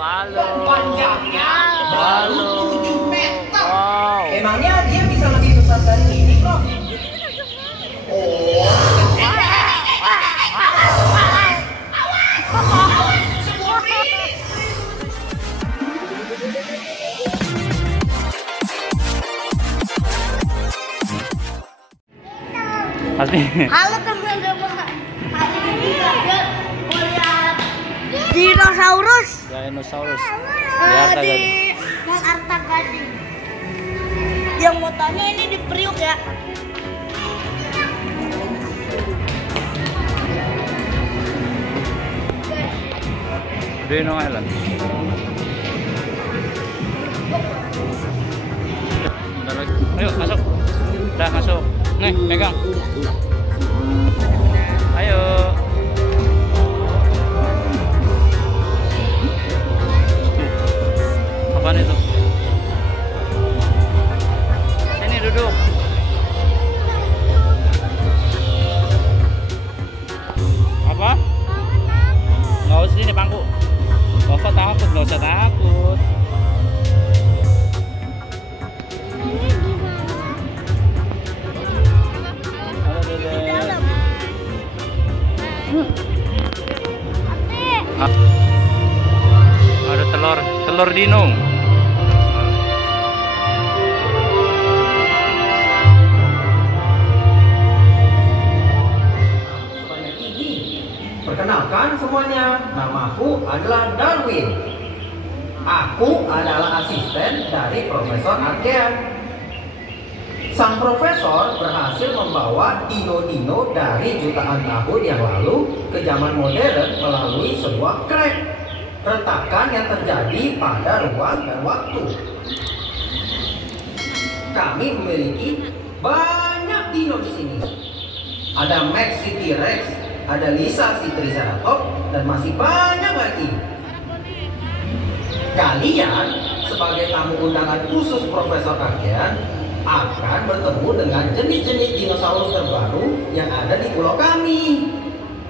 Halo. Panjangnya baru 7 meter. Wow. Emangnya dia bisa lebih besar dari ini, Bro? Oh. Pasti. Halo teman-teman, hari ini kalian mau lihat dinosaurus Dinosaurus. di Mall Arta Gading. Yang mau tanya ini di Priuk ya. Dino Island. Bentar lagi. Ayo masuk. Udah masuk. Nih, pegang. Ayo. Apaan itu? Sini duduk. Apa? Nggak usah sini pangku. Nggak usah takut, nggak usah takut. Halo Dede. Ada telur dino. Perkenalkan semuanya, namaku adalah Darwin. Aku adalah asisten dari Profesor Arkean. Sang profesor berhasil membawa dino-dino dari jutaan tahun yang lalu ke zaman modern melalui sebuah crack, retakan yang terjadi pada ruang dan waktu. Kami memiliki banyak dino di sini. Ada Max si T-Rex, ada Lisa si Triceratops, dan masih banyak lagi. Kalian sebagai tamu undangan khusus Profesor Arkean akan bertemu dengan jenis-jenis dinosaurus terbaru yang ada di pulau kami.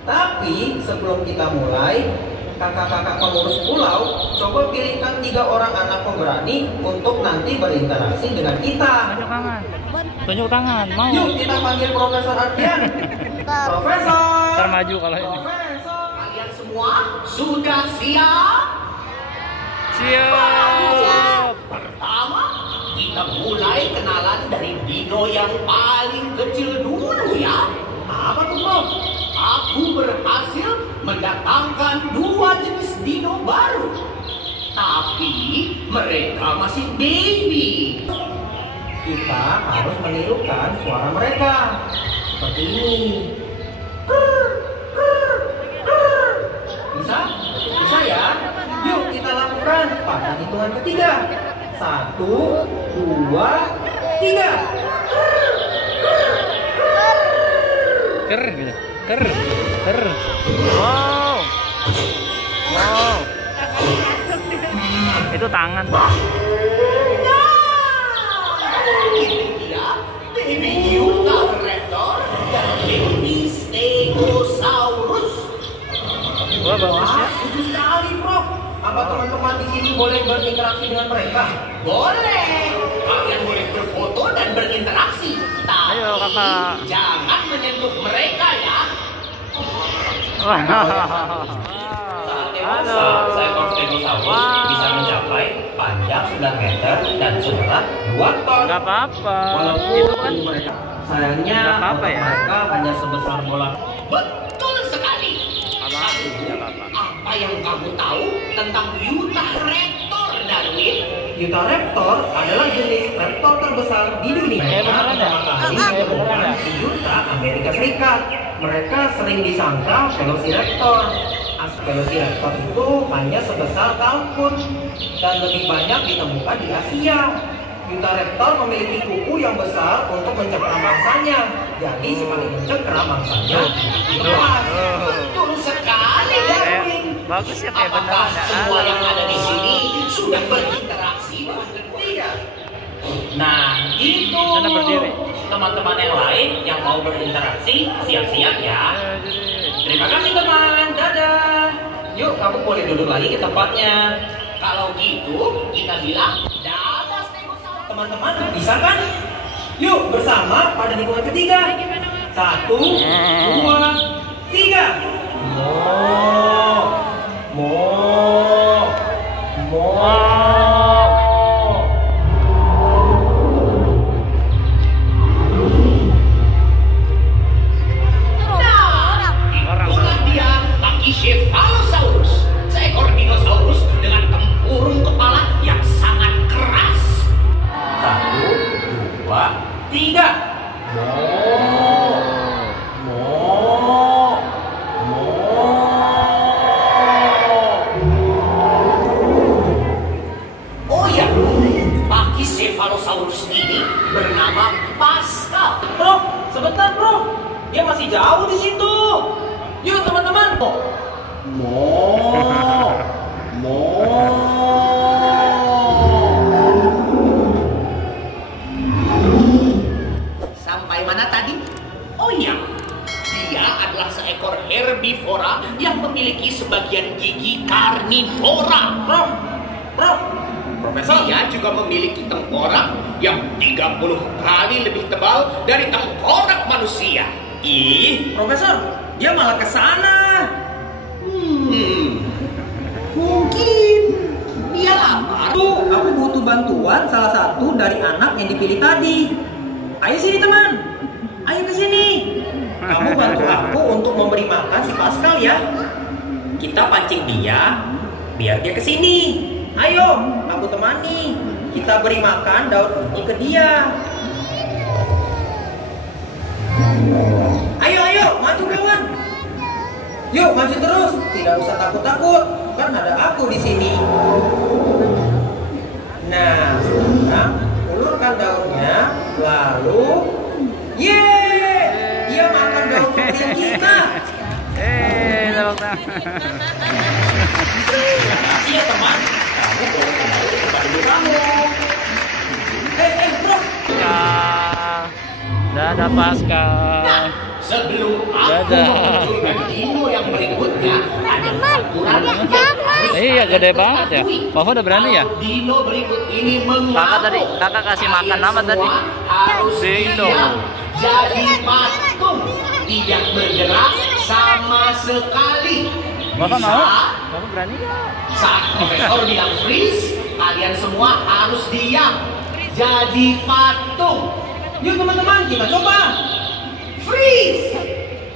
Tapi sebelum kita mulai, kakak-kakak pengurus pulau coba pilihkan 3 orang anak pemberani untuk nanti berinteraksi dengan kita. Tunjuk tangan. Tunjuk tangan. Mau? Yuk kita panggil Profesor Arkean. Profesor. Ntar maju kalau ini. Profesor, kalian semua sudah siap? Siap. Pertama, kita mulai kenalan dari dino yang paling kecil dulu ya. Apa tuh, Prof? Aku berhasil mendatangkan 2 jenis dino baru. Tapi mereka masih baby. Kita harus menirukan suara mereka. Seperti ini. Bisa? Bisa ya? Yuk kita lakukan pada hitungan ketiga. 1, 2, 3. Ker gitu. Ker. Wow. Wow. Itu tangan. Ini dia baby Utahraptor dan baby Stegosaurus. Wah, bagus ya. Bagus sekali, Prof. Apa teman-teman di sini boleh berinteraksi dengan mereka? Boleh. Kalian boleh berfoto dan berinteraksi. Tapi Ayo, Kakak. jangan menyentuh mereka ya. Halo. Seekor Stegosaurus bisa mencapai panjang 9 meter dan seberat 2 ton. Nggak apa-apa. Walaupun Itu kan mereka sayangnya nggak apa-apa ya. mereka hanya sebesar bola. Betul sekali. Nggak apa-apa. Apa yang kamu tahu tentang Utahraptor, Darwin? Utahraptor adalah jenis raptor terbesar di dunia. Beneran ya? Ditemukan di Utah, Amerika Serikat. Mereka sering disangka Velociraptor. Velociraptor itu hanya sebesar kalkun dan lebih banyak ditemukan di Asia. Utahraptor memiliki kuku yang besar untuk mencengkram mangsanya. Jadi semakin mencengkram mangsanya, lepas. Betul sekali, Darwin. Bagus ya kayak Apakah beneran ya. semua yang ada di sini sudah berinteraksi dengan tidak? Nah, itu. Sana berdiri. Teman-teman yang lain yang mau berinteraksi, siap-siap ya. Terima kasih teman, dadah. Yuk, kamu boleh duduk lagi ke tempatnya. kalau gitu kita bilang dadah stegosaurus. Teman-teman, bisa kan? Yuk bersama pada hitungan ketiga. 1, 2, 3. Cephalosaurus, seekor dinosaurus dengan tempurung kepala yang sangat keras. 1, 2, 3. Oh ya, Pachycephalosaurus ini bernama Pascal. Prof, sebentar Prof, dia masih jauh di situ. Yuk teman-teman. Sampai mana tadi? Oh iya, dia adalah seekor herbivora yang memiliki sebagian gigi karnivora. Profesor, dia juga memiliki tengkorak yang 30 kali lebih tebal dari tengkorak manusia. Ih, Profesor, dia malah ke sana. Mungkin dia lapar. Aku butuh bantuan salah satu dari anak yang dipilih tadi. Ayo sini teman, ayo ke sini. Kamu bantu aku untuk memberi makan si Pascal ya. Kita pancing dia, biar dia ke sini. Ayo, aku temani. Kita beri makan daun ubi ke dia. Ayo, maju kawan. Yuk, maju terus. Tidak usah takut-takut, kan ada aku di sini. Nah, sekarang ulurkan daunnya, lalu, yeay, dia makan daun penting kita. Tepuk tangan. Makasih ya teman. Kamu boleh kembali kepada ibu kamu. Bro. Dadah Pascal. Nah, sebelum aku memunculkan dino yang berikutnya, ada aturan yang Iya, gede banget ya. Papa udah berani ya? Dino berikut ini mengamuk. Kakak kasih makan apa tadi? Harus Dino. diam, jadi patung, tidak bergerak sama sekali. Bapak Bisa? mau? Bapak berani nggak? Saat profesor bilang freeze, kalian semua harus diam, jadi patung. Yuk teman-teman, kita coba. Freeze.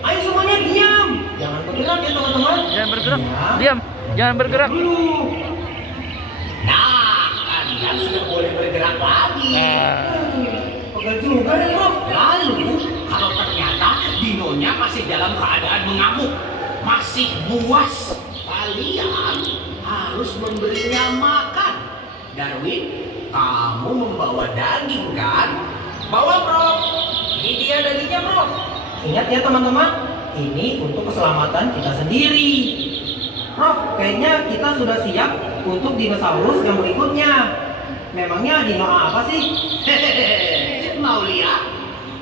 Ayo semuanya diam. Jangan bergerak ya teman-teman. Jangan bergerak. Ya. Diam. Jangan bergerak. Dulu. Nah, kalian sudah boleh bergerak lagi. Pegal juga ya, Prof. Lalu, kalau ternyata dinonya masih dalam keadaan mengamuk, masih buas, kalian harus memberinya makan. Darwin, kamu membawa daging kan? Bawa, Prof. Ini dia dagingnya, Prof. Ingat ya teman-teman, ini untuk keselamatan kita sendiri. Prof, kayaknya kita sudah siap untuk dinosaurus yang berikutnya. Memangnya dino apa sih? Hehehe, mau lihat?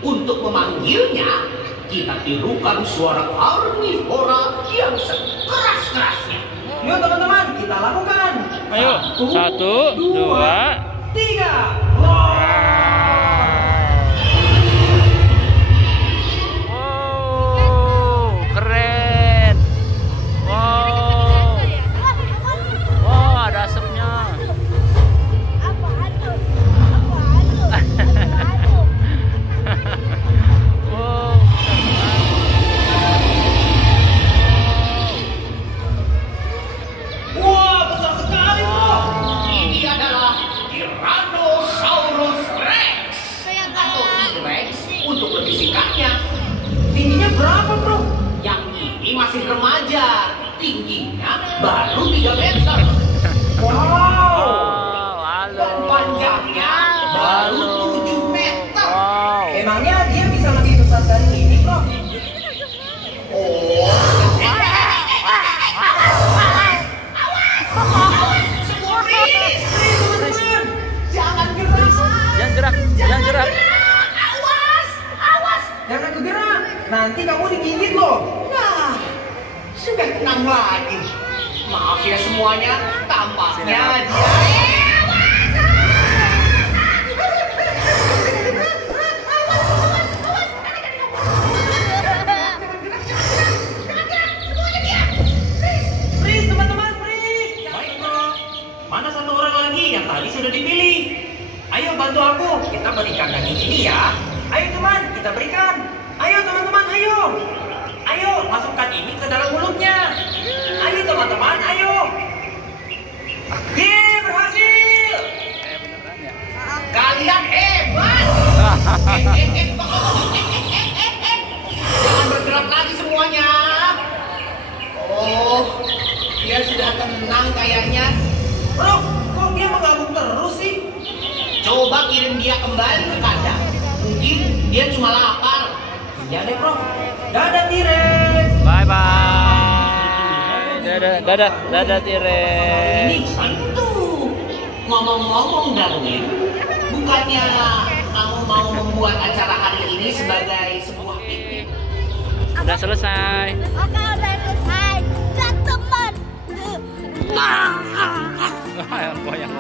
Untuk memanggilnya, kita tirukan suara karnivora yang sekeras-kerasnya. Yuk teman-teman, kita lakukan. Ayo, 1, 2, 3. keren. Wow, ada asapnya. Wah, besar sekali, Bro. Ini adalah Tyrannosaurus Rex atau T-Rex untuk lebih singkatnya. Tingginya berapa, Bro? Yang ini masih remaja. Tingginya baru 3 meter. Wow. Dan panjangnya baru 7 meter. Emangnya dia bisa lebih besar dari ini, Bro? Oh. Jangan gerak. Awas. Jangan bergerak. Nanti kamu digigit loh. Nah, sudah tenang lagi. Maaf ya semuanya, tampaknya yang tadi sudah dipilih. Ayo bantu aku, kita berikan daging ini ya. Ayo teman, kita berikan. Ayo teman-teman, ayo. Ayo, masukkan ini ke dalam mulutnya. Ayo teman-teman, ayo. Yeay, berhasil. Kalian hebat. Jangan bergerak lagi semuanya. Oh, dia sudah tenang kayaknya. Bro, kok dia menggabung terus sih? Coba kirim dia kembali ke kandang. Mungkin dia cuma lapar. Iya deh, Bro. Dadah, T-Rex. Bye bye. Dadah T-Rex. Ini santu. Ngomong-ngomong, Darwin, bukannya kamu mau membuat acara hari ini sebagai sebuah piknik? Udah selesai. Oke, udah selesai. Dan teman. Goyang.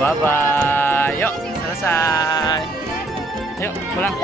Bye bye. Yuk, selesai. Yuk, pulang.